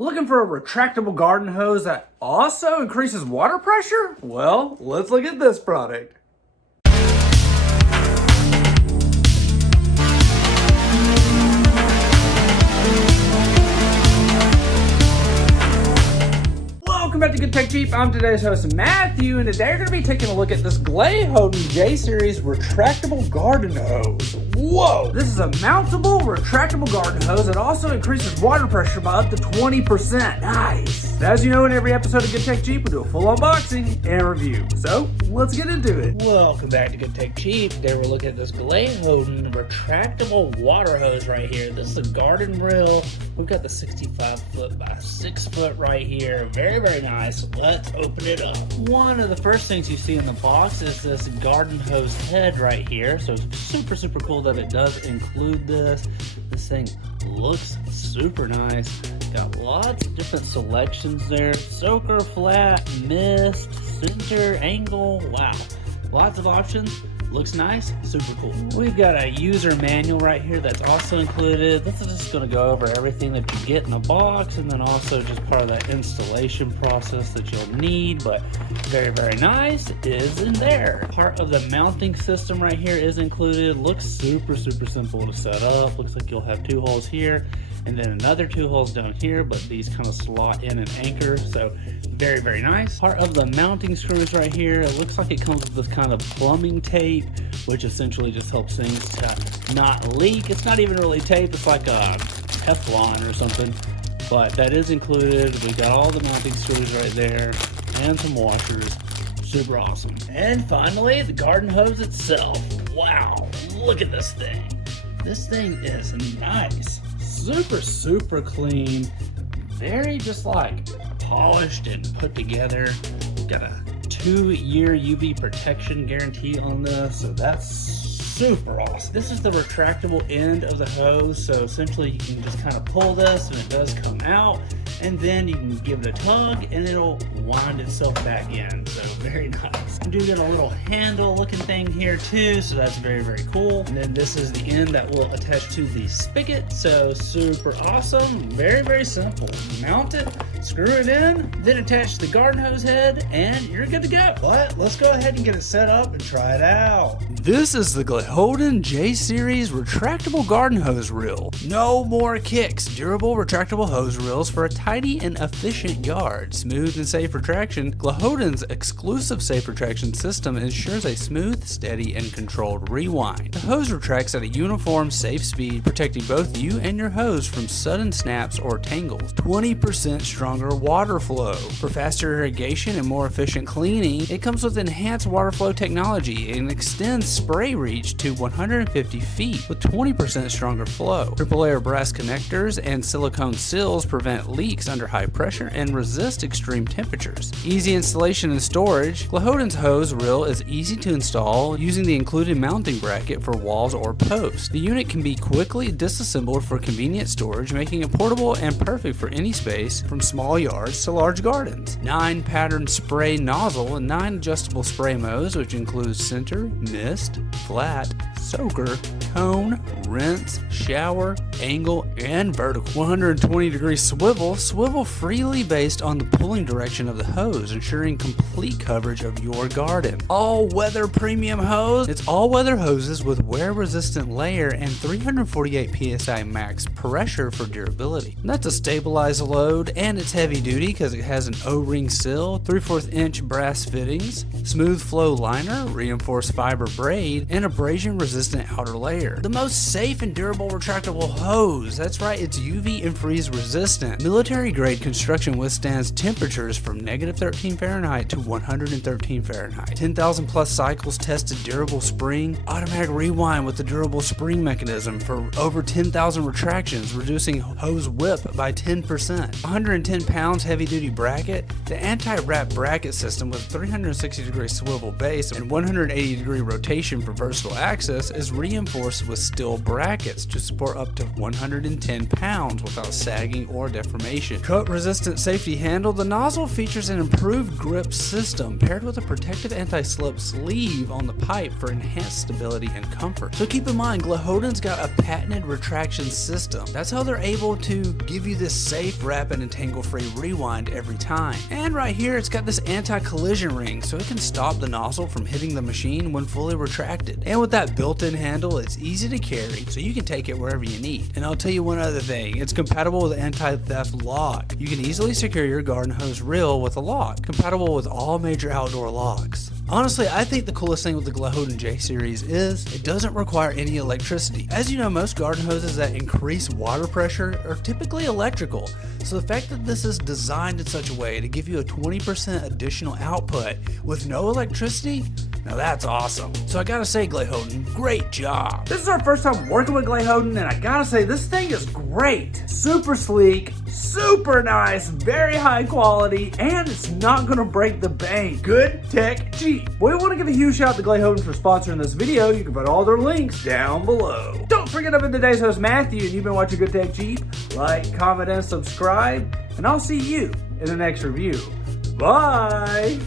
Looking for a retractable garden hose that also increases water pressure? Well, let's look at this product. Welcome back to Good Tech Cheap. I'm today's host Matthew, and today we're going to be taking a look at this Glahoden J-Series retractable garden hose. Whoa! This is a mountable retractable garden hose that also increases water pressure by up to 20%. Nice! As you know, in every episode of Good Tech Cheap, we do a full unboxing and review. So, let's get into it. Welcome back to Good Tech Cheap. Today we're looking at this Glahoden retractable water hose right here. This is a garden reel. We've got the 65 foot by 6 foot right here. Very, very nice. Let's open it up. One of the first things you see in the box is this garden hose head right here. So it's super, super cool that it does include this. This thing looks super nice. Got lots of different selections there. Soaker, flat, mist, center, angle. Wow. Lots of options. Looks nice, super cool. We've got a user manual right here that's also included. This is just going to go over everything that you get in the box, and then also just part of that installation process that you'll need, but very, very nice is in there. Part of the mounting system right here is included. Looks super, super simple to set up. Looks like you'll have 2 holes here and then another 2 holes down here, but these kind of slot in and anchor, so very, very nice. Part of the mounting screws right here, it looks like it comes with this kind of plumbing tape, which essentially just helps things to not leak. It's not even really tape, it's like a Teflon or something, but that is included. We got all the mounting screws right there and some washers. Super awesome. And finally, the garden hose itself. Wow, look at this thing. This thing is nice. Super, super clean. Very just like polished and put together. Got a 2-year UV protection guarantee on this, so that's super awesome. This is the retractable end of the hose, so essentially you can just kind of pull this and it does come out, and then you can give it a tug and it'll wind itself back in. So very nice. You do get a little handle looking thing here too, so that's very, very cool. And then this is the end that will attach to the spigot, so super awesome. Very, very simple. Mount it, screw it in, then attach the garden hose head, and you're good to go. But let's go ahead and get it set up and try it out. This is the Glahoden J-Series retractable garden hose reel. No more kicks. Durable retractable hose reels for a tidy and efficient yard. Smooth and safe retraction. Glahoden's exclusive safe retraction system ensures a smooth, steady, and controlled rewind. The hose retracts at a uniform, safe speed, protecting both you and your hose from sudden snaps or tangles. 20% stronger water flow. For faster irrigation and more efficient cleaning, it comes with enhanced water flow technology and extends spray reach to 150 feet with 20% stronger flow. Triple layer brass connectors and silicone seals prevent leaks under high pressure and resist extreme temperatures. Easy installation and storage. Glahoden's hose reel is easy to install using the included mounting bracket for walls or posts. The unit can be quickly disassembled for convenient storage, making it portable and perfect for any space from small yards to large gardens. 9 pattern spray nozzle and 9 adjustable spray modes, which includes center, mist, flat, soaker, cone, rinse, shower, angle, and vertical. 120-degree swivel freely based on the pulling direction of the hose, ensuring complete coverage of your garden. All-weather premium hose. It's all-weather hoses with wear-resistant layer and 348 psi max pressure for durability. That's a stabilized load, and it's heavy duty because it has an O-ring sill, 3/4 inch brass fittings, smooth flow liner, reinforced fiber braid, and abrasion-resistant outer layer. The most safe and durable retractable hose. That's right, it's UV and freeze resistant. Military-grade construction withstands temperatures from -13 Fahrenheit to 113 Fahrenheit. 10,000 plus cycles tested durable spring, automatic rewind with the durable spring mechanism for over 10,000 retractions, reducing hose whip by 10%. 110 pounds heavy-duty bracket. The anti-wrap bracket system with 360-degree swivel base and 180-degree rotation for versatile access is reinforced reinforced with steel brackets to support up to 110 pounds without sagging or deformation. Cut-resistant safety handle, the nozzle features an improved grip system paired with a protective anti-slip sleeve on the pipe for enhanced stability and comfort. So keep in mind, Glahoden's got a patented retraction system. That's how they're able to give you this safe, rapid, and tangle-free rewind every time. And right here, it's got this anti-collision ring, so it can stop the nozzle from hitting the machine when fully retracted. And with that built-in handle, it's easy to carry, so you can take it wherever you need. And I'll tell you one other thing, it's compatible with anti-theft lock. You can easily secure your garden hose reel with a lock, compatible with all major outdoor locks. Honestly, I think the coolest thing with the Glahoden J series is it doesn't require any electricity. As you know, most garden hoses that increase water pressure are typically electrical, so the fact that this is designed in such a way to give you a 20% additional output with no electricity, now that's awesome. So I gotta say, Glahoden, great job. This is our first time working with Glahoden, and I gotta say, this thing is great. Super sleek, super nice, very high quality, and it's not gonna break the bank. Good tech cheap. We want to give a huge shout out to Glahoden for sponsoring this video. You can find all their links down below. Don't forget, I've been today's host, Matthew, and you've been watching Good Tech Cheap. Like, comment, and subscribe, and I'll see you in the next review. Bye!